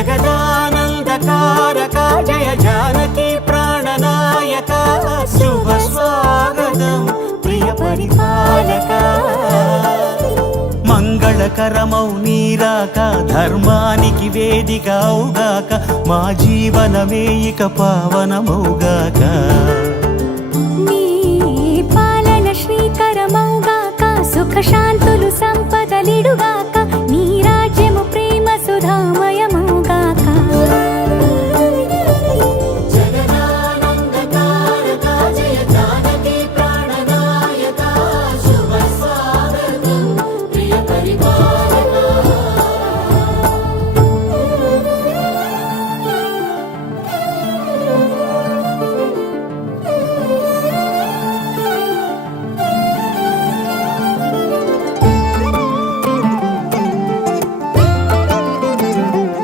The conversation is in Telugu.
జగదానందకారక జయ జానకి ప్రాణనాయక శుభ స్వాగతం ప్రియ పరిపాలక మంగళకరమౌ నీరాక ధర్మానికి వేదిక అవుగాక మా జీవనమే ఇక పావనమౌగాక నీ పాలన శ్రీకరమౌగాక సుఖ శాంతులు సంపదలిడుగా